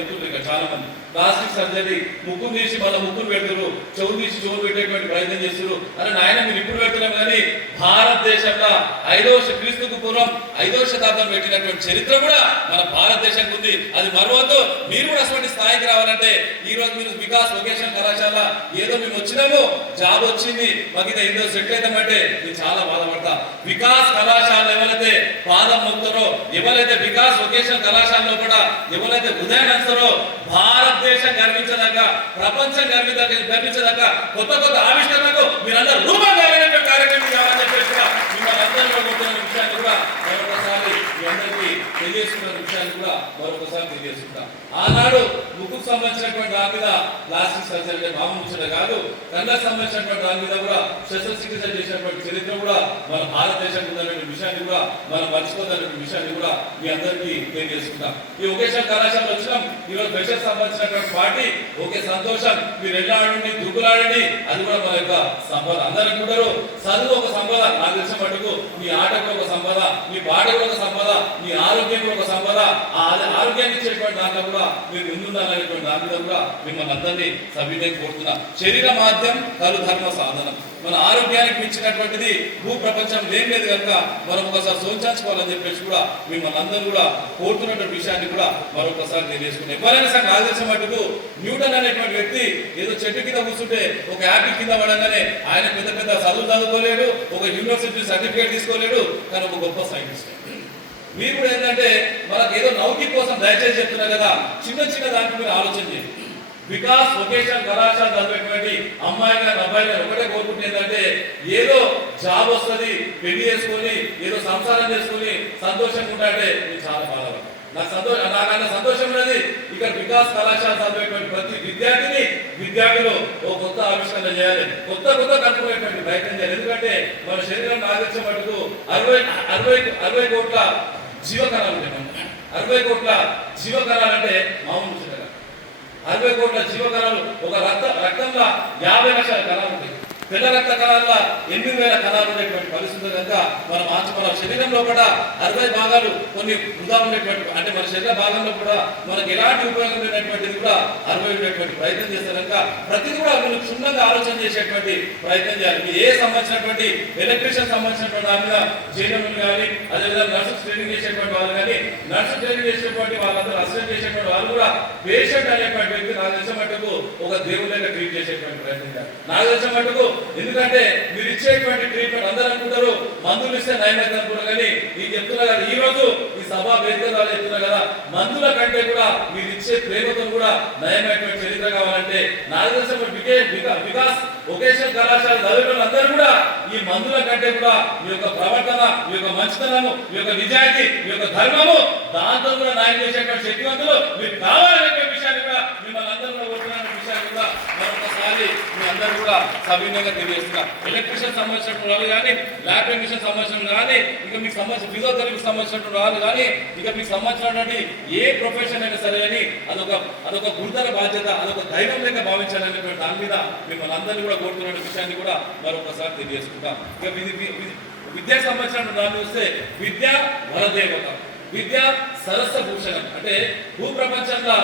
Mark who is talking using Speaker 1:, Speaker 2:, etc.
Speaker 1: చెప్తుండ్రు ఇక చాలా మంది ప్లాస్టిక్ సర్జరీ ముక్కు తీసి మళ్ళీ ముక్కును పెడుతురు చెవులు తీసి చెవులు పెట్టేటువంటి ప్రయత్నం చేస్తున్నారు అరే నాయన మీరు ఇప్పుడు పెడుతున్నాం కానీ భారతదేశంలో ఐదవ క్రీస్తుకు పూర్వం ఐదవ శతాబ్దం పెట్టినటువంటి చరిత్ర కూడా మన భారతదేశానికి ఉంది. అది మరవద్దు మీరు కూడా అటువంటి స్థాయికి రావాలంటే ఈ రోజు మీరు వికాస్ వొకేషన్ కళాశాల ఏదో మేము వచ్చినామో జాబ్ వచ్చింది మాకు ఇది ఏదో సెటిల్ అవుతామంటే నేను చాలా బాధపడతా. వికాస్ కళాశాల ఎవరైతే పాదం మొక్కుతారో ఎవరైతే వికాస్ వొకేషన్ కళాశాలలో కూడా ఎవరైతే ఉదయం చేస్తారో భారతదేశం గర్వించదగ్గ ప్రపంచం గర్విత గర్వించదగ్గ కొత్త కొత్త ఆవిష్కరణకు మీరందరూ రూపం కార్యక్రమం కావాలని చెప్పి కూడా మిమ్మల్ని అందరిలో విషయాన్ని కూడా మరొకసారి తెలియజేస్తున్న విషయాన్ని కూడా మరొకసారి తెలియజేసుకుంటాం. ఆనాడు ముక్కుకు సంబంధించినటువంటి దాని మీద ప్లాస్టిక్ సర్జరీ అంటే మామూలు ముచ్చట కాదు కళ్ళకు సంబంధించినటువంటి దాని మీద కూడా శస్త్రచికిత్స చేసినటువంటి చరిత్ర కూడా మన భారతదేశం ఉన్నటువంటి విషయాన్ని కూడా మనం మర్చిపోదనే విషయాన్ని కూడా మీ అందరికీ తెలియజేసుకుంటాం. ఈ ఒకేషన్ కళాశాల వచ్చినాం. ఈరోజు బెషర్ సంబంధించినటువంటి పార్టీ ఓకే సంతోషం మీరు ఎల్లాడండి దుగ్గులాడండి అది కూడా మన యొక్క సంపద అందరికి కూడా చదువు ఒక సంపద నాకు తెలిసిన మటుకు మీ ఆటకు ఒక సంపద మీ పాటకు ఒక సంపద మీ ఆరోగ్యం ఒక సంపద ఆ ఆరోగ్యాన్ని ఇచ్చేటువంటి దాంట్లో కూడా మీరు ముందుండాలనేటువంటి దాని మీద కూడా మిమ్మల్ని అందరినీ సభ్యులే కోరుతున్నా. శరీర మాధ్యం కలు ధర్మ సాధనం. మన ఆరోగ్యానికి మించినటువంటిది భూ ప్రపంచం లేని లేదు కనుక మనం ఒకసారి సోంచాల్చుకోవాలని చెప్పేసి కూడా మిమ్మల్ని అందరూ కూడా కోరుతున్నటువంటి విషయాన్ని కూడా మరొకసారి తెలియజేసుకున్నాం. ఎవరైనా సరే ఆదర్శం మటుకు న్యూటన్ అనేటువంటి వ్యక్తి ఏదో చెట్టు కింద కూర్చుంటే ఒక యాపిల్ కింద పడంగానే ఆయన పెద్ద పెద్ద చదువు చదువుకోలేడు ఒక యూనివర్సిటీ సర్టిఫికేట్ తీసుకోలేడు కానీ ఒక గొప్ప సైంటిస్ట్. మీరు కూడా ఏంటంటే మనకు ఏదో నౌకి కోసం దయచేసి చెప్తున్నా కదా చిన్న చిన్న దానికి మీరు ఆలోచన చేయండి. వికాస్ వొకేషన్ కళాశాల చదివేటువంటి అమ్మాయి గారు అబ్బాయి గారు ఒకటే కోరుకుంటే ఏంటంటే ఏదో జాబ్ వస్తుంది పెళ్ళి చేసుకొని ఏదో సంసారం చేసుకొని సంతోషంగా ఉంటాడే మీరు చాలా బాధపడతారు. నాకు సంతోషం నాకన్నా సంతోషం ఉన్నది ఇక్కడ వికాస్ కళాశాల చదివేటువంటి ప్రతి విద్యార్థిని విద్యార్థులు ఓ కొత్త ఆవిష్కరణ చేయాలి. కొత్త కొత్త కనుక్కునేటువంటి ప్రయత్నం చేయాలి. ఎందుకంటే మన శరీరం ఆదర్శం మటుకు అరవై అరవై అరవై కోట్ల జీవకణాలు చెప్పండి అరవై కోట్ల జీవకణాలు అంటే మామూలు విషయం అరవై కోట్ల జీవకణాలు ఒక రక్త రక్తంలో యాభై లక్షల కణాలు ఉంటాయి పిల్ల రక్త కణాల్లో ఎనిమిది వేల కణాలు ఉండేటువంటి పరిస్థితి కనుక మనం మన శరీరంలో కూడా అరవై భాగాలు కొన్ని వృధా ఉండేటువంటి అంటే మన శరీర భాగంలో కూడా మనకి ఎలాంటి ఉపయోగం లేనటువంటిది కూడా అరవై ఉండేటువంటి ప్రయత్నం చేస్తే కనుక ప్రతిదీ కూడా మీరు క్షుణ్ణంగా ఆలోచన చేసేటువంటి ప్రయత్నం చేయాలి. మీ ఏ సంబంధించినటువంటి ఎలక్ట్రీషియన్ సంబంధించినటువంటి దాని మీద చేయడం కానీ అదేవిధంగా నర్సు స్క్రీనింగ్ చేసేటువంటి వాళ్ళు కానీ నర్సు చేసినటువంటి వాళ్ళందరూ అసలు చేసినటువంటి వాళ్ళు కూడా పేషెంట్ అనేటువంటి వ్యక్తి నాకు తెలిసిన మట్టుకు ఒక దేవుడిగా ట్రీట్ చేసేటువంటి ప్రయత్నం చేయాలి. నాకు తెలిసిన మట్టుకు ఎందుకంటే మీరు ఇచ్చేటువంటి ట్రీట్మెంట్ అందరూ అనుకుంటారు మందులు ఇస్తే నయమైతే అనుకుంటారు కానీ నేను చెప్తున్నా కదా ఈ రోజు సభా వేదిక ద్వారా చెప్తున్నా కదా మందుల కంటే కూడా మీరు ఇచ్చే ప్రేమతో కూడా నయమైనటువంటి చరిత్ర కావాలంటే నాకు వికాస్ వొకేషనల్ కళాశాల చదివిన అందరూ కూడా ఈ మందుల కంటే కూడా మీ యొక్క ప్రవర్తన మీ యొక్క మంచితనము మీ యొక్క నిజాయితీ మీ యొక్క ధర్మము దాంతో కూడా న్యాయం చేసేటువంటి శక్తివంతులు మీరు కావాలనే విషయాన్ని కూడా మిమ్మల్ని అందరూ కూడా కోరుతున్న విషయాన్ని కూడా మరొకసారి మీ అందరూ కూడా సవినయంగా తెలియజేస్తున్నా ఎలక్ట్రిషియన్ సంబంధించిన వాళ్ళు కానీ ల్యాబ్ టెక్నీషియన్ సంబంధించిన కానీ ఇక మీకు సంబంధించిన ఫిజియోథెరపీ సంబంధించిన వాళ్ళు కానీ ఇక మీకు సంబంధించినటువంటి ఏ ప్రొఫెషన్ అయినా సరే అని అదొక అదొక గురుతర బాధ్యత అదొక దైవం లేక భావించాలనేటువంటి దాని మీద మిమ్మల్ని అందరినీ కూడా కోరుతున్న విషయాన్ని కూడా మరొకసారి తెలియజేసుకుంటాం. ఇక విద్యా సంబంధించిన దాన్ని చూస్తే విద్య వరదేవత విద్య సరస్వ భూషణం. అంటే భూ ప్రపంచంలో